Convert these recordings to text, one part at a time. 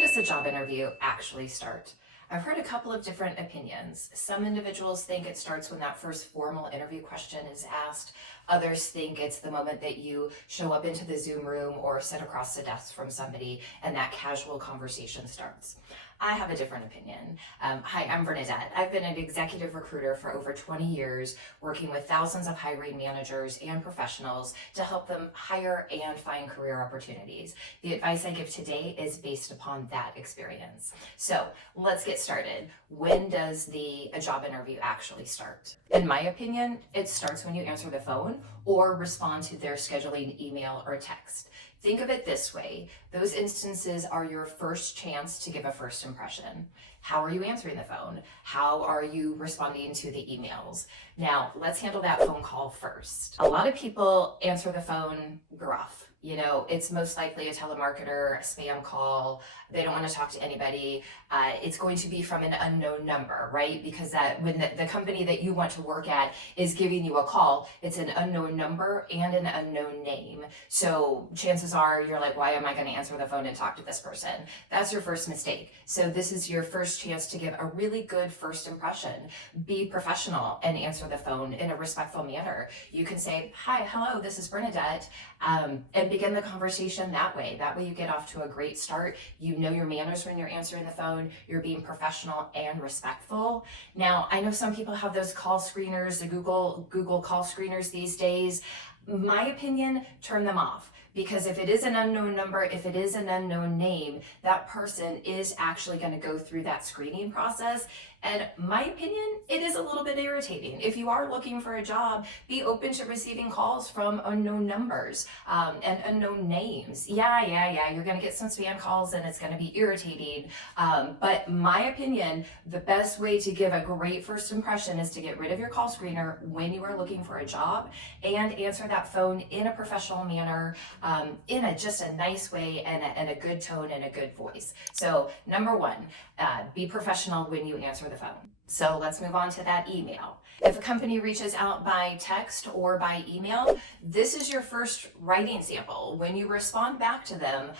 does a job interview actually start? I've heard a couple of different opinions. Some individuals think it starts when that first formal interview question is asked. Others think it's the moment that you show up into the Zoom room or sit across the desk from somebody and that casual conversation starts. I have a different opinion. Hi, I'm Bernadette. I've been an executive recruiter for over 20 years, working with thousands of hiring managers and professionals to help them hire and find career opportunities. The advice I give today is based upon that experience. So let's get started. When does a job interview actually start? In my opinion, it starts when you answer the phone or respond to their scheduling email or text. Think of it this way. Those instances are your first chance to give a first impression. How are you answering the phone? How are you responding to the emails? Now, let's handle that phone call first. A lot of people answer the phone gruff. You know, it's most likely a telemarketer, a spam call. They don't want to talk to anybody. It's going to be from an unknown number, right? Because when the company that you want to work at is giving you a call, it's an unknown number and an unknown name. So chances are you're like, why am I going to answer the phone and talk to this person? That's your first mistake. So this is your first chance to give a really good first impression. Be professional and answer the phone in a respectful manner. You can say, hi, hello, this is Bernadette, and begin the conversation that way. That way you get off to a great start. You know your manners when you're answering the phone. You're being professional and respectful. Now, I know some people have those call screeners, the Google call screeners these days. My opinion, turn them off. Because if it is an unknown number, if it is an unknown name, that person is actually going to go through that screening process. And my opinion, it is a little bit irritating. If you are looking for a job, be open to receiving calls from unknown numbers and unknown names. Yeah, you're going to get some spam calls and it's going to be irritating. But my opinion, the best way to give a great first impression is to get rid of your call screener when you are looking for a job and answer that phone in a professional manner, in just a nice way and a good tone and a good voice. So number one, be professional when you answer the phone. So let's move on to that email. If a company reaches out by text or by email, this is your first writing sample. When you respond back to them,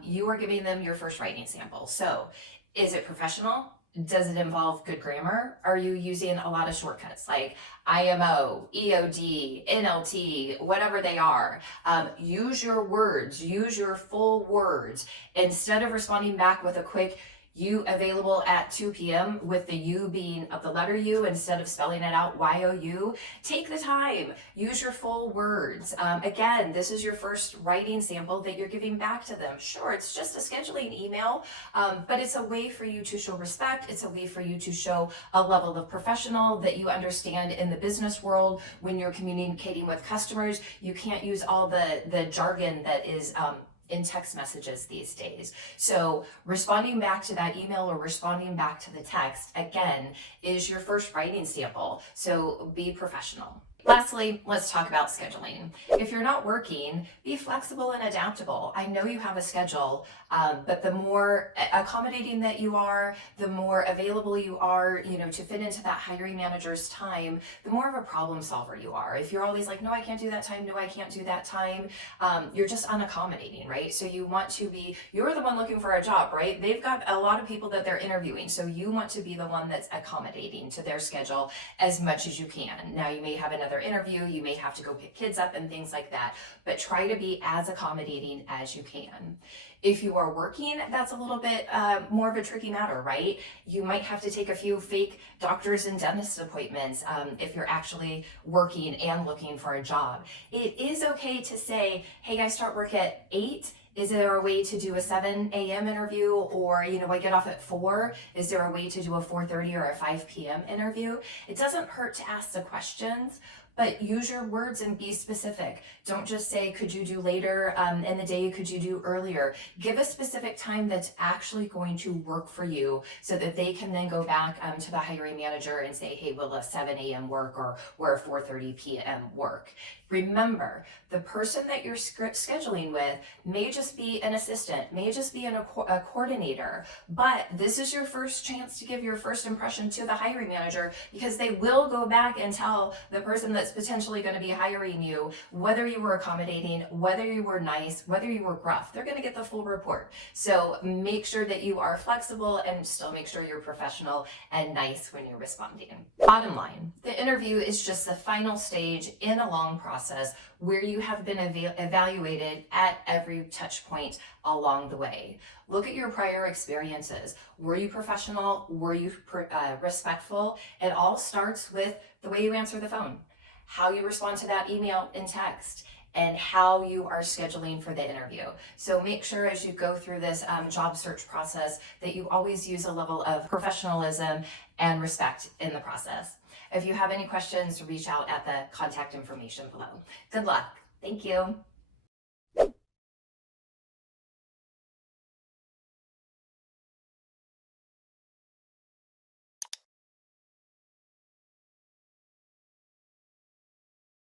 you are giving them your first writing sample. So is it professional? Does it involve good grammar? Are you using a lot of shortcuts like IMO, EOD, NLT, whatever they are? Use your words, use your full words. Instead of responding back with a quick, you available at 2 p.m. with the U being of the letter U instead of spelling it out Y-O-U. Take the time, use your full words. Again, this is your first writing sample that you're giving back to them. Sure, it's just a scheduling email, but it's a way for you to show respect. It's a way for you to show a level of professional that you understand in the business world. When you're communicating with customers, you can't use all the jargon that is in text messages these days. So responding back to that email or responding back to the text, again, is your first writing sample. So be professional. Lastly, let's talk about scheduling. If you're not working, be flexible and adaptable. I know you have a schedule, but the more accommodating that you are, the more available you are, to fit into that hiring manager's time, the more of a problem solver you are. If you're always like, no, I can't do that time, no, I can't do that time, you're just unaccommodating, right? So you're the one looking for a job, right? They've got a lot of people that they're interviewing, so you want to be the one that's accommodating to their schedule as much as you can. Now, you may have another interview, you may have to go pick kids up and things like that, but try to be as accommodating as you can. If you are working, that's a little bit more of a tricky matter, right? You might have to take a few fake doctors and dentist appointments if you're actually working and looking for a job. It is okay to say, hey, I start work at 8. Is there a way to do a 7 a.m. interview, or, I get off at 4? Is there a way to do a 4:30 or a 5 p.m. interview? It doesn't hurt to ask the questions, but use your words and be specific. Don't just say, could you do later in the day? Could you do earlier? Give a specific time that's actually going to work for you so that they can then go back to the hiring manager and say, hey, will a 7 a.m. work, or will a 4:30 p.m. work? Remember, the person that you're scheduling with may just be an assistant, may just be a coordinator, but this is your first chance to give your first impression to the hiring manager, because they will go back and tell the person that that's potentially going to be hiring you, whether you were accommodating, whether you were nice, whether you were gruff, they're going to get the full report. So make sure that you are flexible and still make sure you're professional and nice when you're responding. Bottom line, the interview is just the final stage in a long process where you have been evaluated at every touch point along the way. Look at your prior experiences. Were you professional? Were you respectful? It all starts with the way you answer the phone, how you respond to that email and text, and how you are scheduling for the interview. So make sure as you go through this job search process that you always use a level of professionalism and respect in the process. If you have any questions, reach out at the contact information below. Good luck. Thank you.